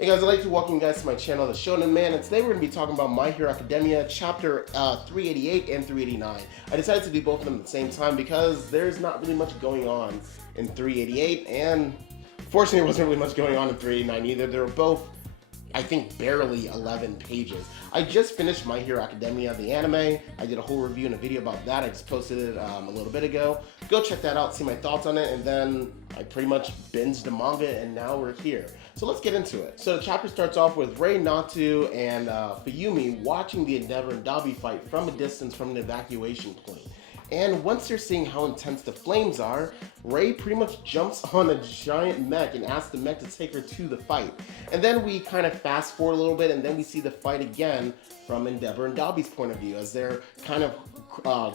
Hey guys, I'd like to welcome you guys to my channel, The Shonen Man, and today we're going to be talking about My Hero Academia, chapter 388 and 389. I decided to do both of them at the same time because there's not really much going on in 388, and fortunately there wasn't really much going on in 389 either. They were both, I think, barely 11 pages. I just finished My Hero Academia, the anime. I did a whole review and a video about that. I just posted it a little bit ago. Go check that out, see my thoughts on it, and then I pretty much binged the manga, and now we're here. So let's get into it. So the chapter starts off with Rei, Natsu, and Fuyumi watching the Endeavor and Dabi fight from a distance from an evacuation plane. And once they're seeing how intense the flames are, Rei pretty much jumps on a giant mech and asks the mech to take her to the fight. And then we kind of fast forward a little bit, and then we see the fight again from Endeavor and Dabi's point of view as they're kind of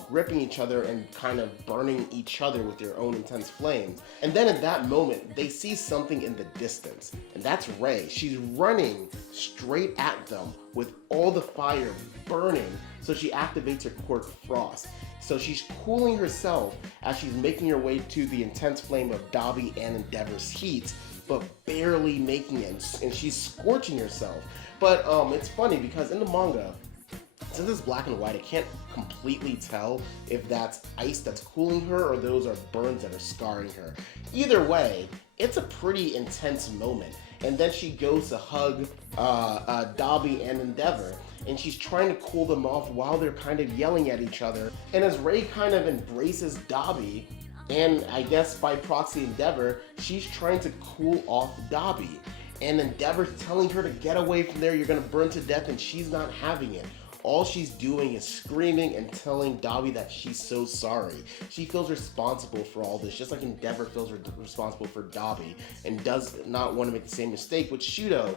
gripping each other and kind of burning each other with their own intense flames. And then at that moment, they see something in the distance, and that's Rei. She's running straight at them with all the fire burning, so she activates her quirk Frost. So she's cooling herself as she's making her way to the intense flame of Dabi and Endeavor's heat, but barely making it, and she's scorching herself. But it's funny because in the manga, since it's black and white, I can't completely tell if that's ice that's cooling her or those are burns that are scarring her. Either way, it's a pretty intense moment. And then she goes to hug Dabi and Endeavor, and she's trying to cool them off while they're kind of yelling at each other. And as Rei kind of embraces Dabi, and I guess by proxy Endeavor, she's trying to cool off Dabi. And Endeavor's telling her to get away from there, you're gonna burn to death, and she's not having it. All she's doing is screaming and telling Dabi that she's so sorry. She feels responsible for all this, just like Endeavor feels responsible for Dabi, and does not want to make the same mistake with Shuto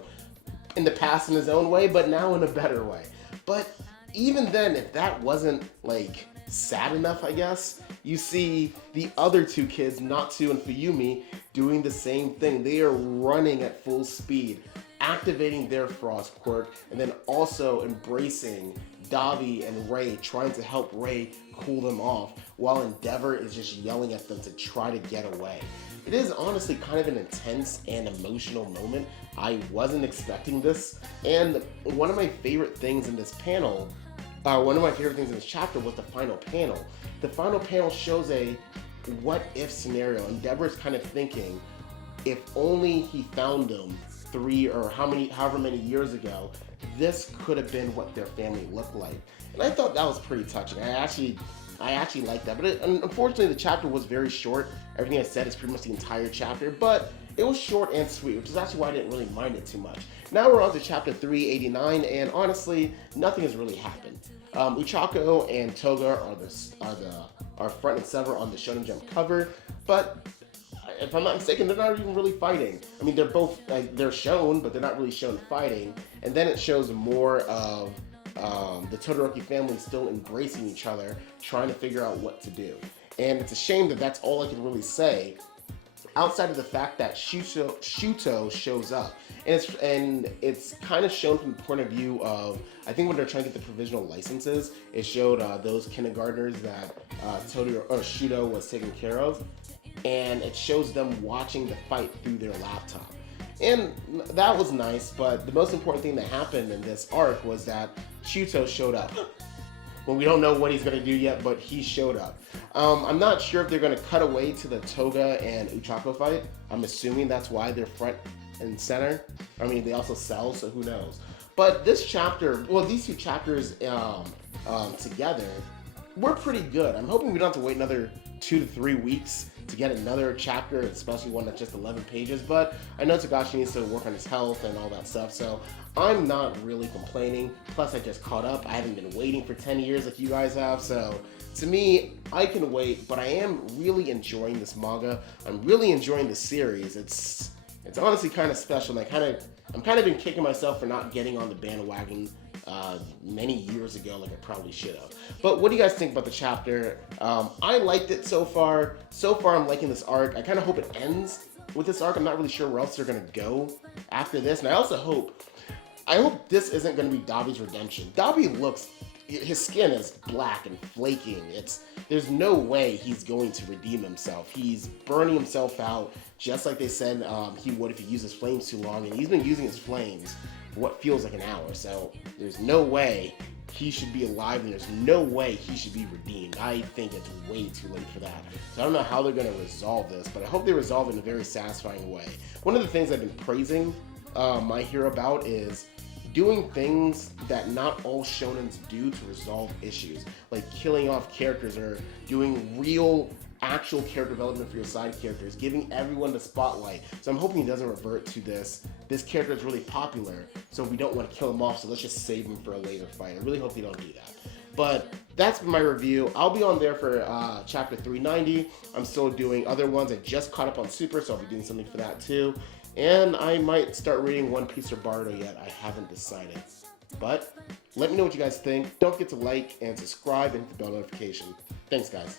in the past in his own way, but now in a better way. But even then, if that wasn't like sad enough, I guess, you see the other two kids, Natsu and Fuyumi, doing the same thing. They are running at full speed, activating their Frost quirk, and then also embracing Dabi and Rei, trying to help Rei cool them off, while Endeavor is just yelling at them to try to get away. It is honestly kind of an intense and emotional moment. I wasn't expecting this, and one of my favorite things in this panel, one of my favorite things in this chapter was the final panel. The final panel shows a what-if scenario. Endeavor is kind of thinking, if only he found them however many years ago, this could have been what their family looked like. And I thought that was pretty touching. I actually liked that, but unfortunately the chapter was very short. Everything I said is pretty much the entire chapter, but it was short and sweet, which is actually why I didn't really mind it too much. Now we're on to chapter 389, and honestly, nothing has really happened. Uchako and Toga are front and center on the Shonen Jump cover, but if I'm not mistaken, they're not even really fighting. I mean, they're both, they're shown, but they're not really shown fighting. And then it shows more of the Todoroki family still embracing each other, trying to figure out what to do. And it's a shame that that's all I can really say, outside of the fact that Shuto shows up. And it's kind of shown from the point of view of, I think when they're trying to get the provisional licenses, it showed those kindergartners that Shuto was taking care of. And it shows them watching the fight through their laptop. And that was nice, but the most important thing that happened in this arc was that Shuto showed up. Well, we don't know what he's going to do yet, but he showed up. I'm not sure if they're going to cut away to the Toga and Uchako fight. I'm assuming that's why they're front and center. I mean, they also sell, so who knows. But this chapter, well, these two chapters together were pretty good. I'm hoping we don't have to wait another 2 to 3 weeks to get another chapter, especially one that's just 11 pages, but I know Togashi needs to work on his health and all that stuff, so I'm not really complaining. Plus, I just caught up. I haven't been waiting for 10 years like you guys have, so to me, I can wait, but I am really enjoying this manga. I'm really enjoying the series. It's honestly kind of special, and I'm kind of been kicking myself for not getting on the bandwagon many years ago, like I probably should have. But what do you guys think about the chapter? I liked it so far. So far, I'm liking this arc. I kind of hope it ends with this arc. I'm not really sure where else they're gonna go after this, and I hope this isn't gonna be Dabi's redemption. Dabi looks his skin is black and flaking. There's no way he's going to redeem himself. He's burning himself out, just like they said he would if he used his flames too long, and he's been using his flames for what feels like an hour. So there's no way he should be alive, and there's no way he should be redeemed. I think it's way too late for that. So I don't know how they're going to resolve this, but I hope they resolve it in a very satisfying way. One of the things I've been praising My Hero about is doing things that not all shonens do to resolve issues, like killing off characters or doing real actual character development for your side characters, giving everyone the spotlight. So I'm hoping he doesn't revert to this character is really popular, so we don't want to kill him off, so let's just save him for a later fight. I really hope they don't do that. But that's been my review. I'll be on there for chapter 390. I'm still doing other ones. I just caught up on Super, so I'll be doing something for that too. And I might start reading One Piece or Bardo yet. I haven't decided. But let me know what you guys think. Don't forget to like and subscribe and hit the bell notification. Thanks, guys.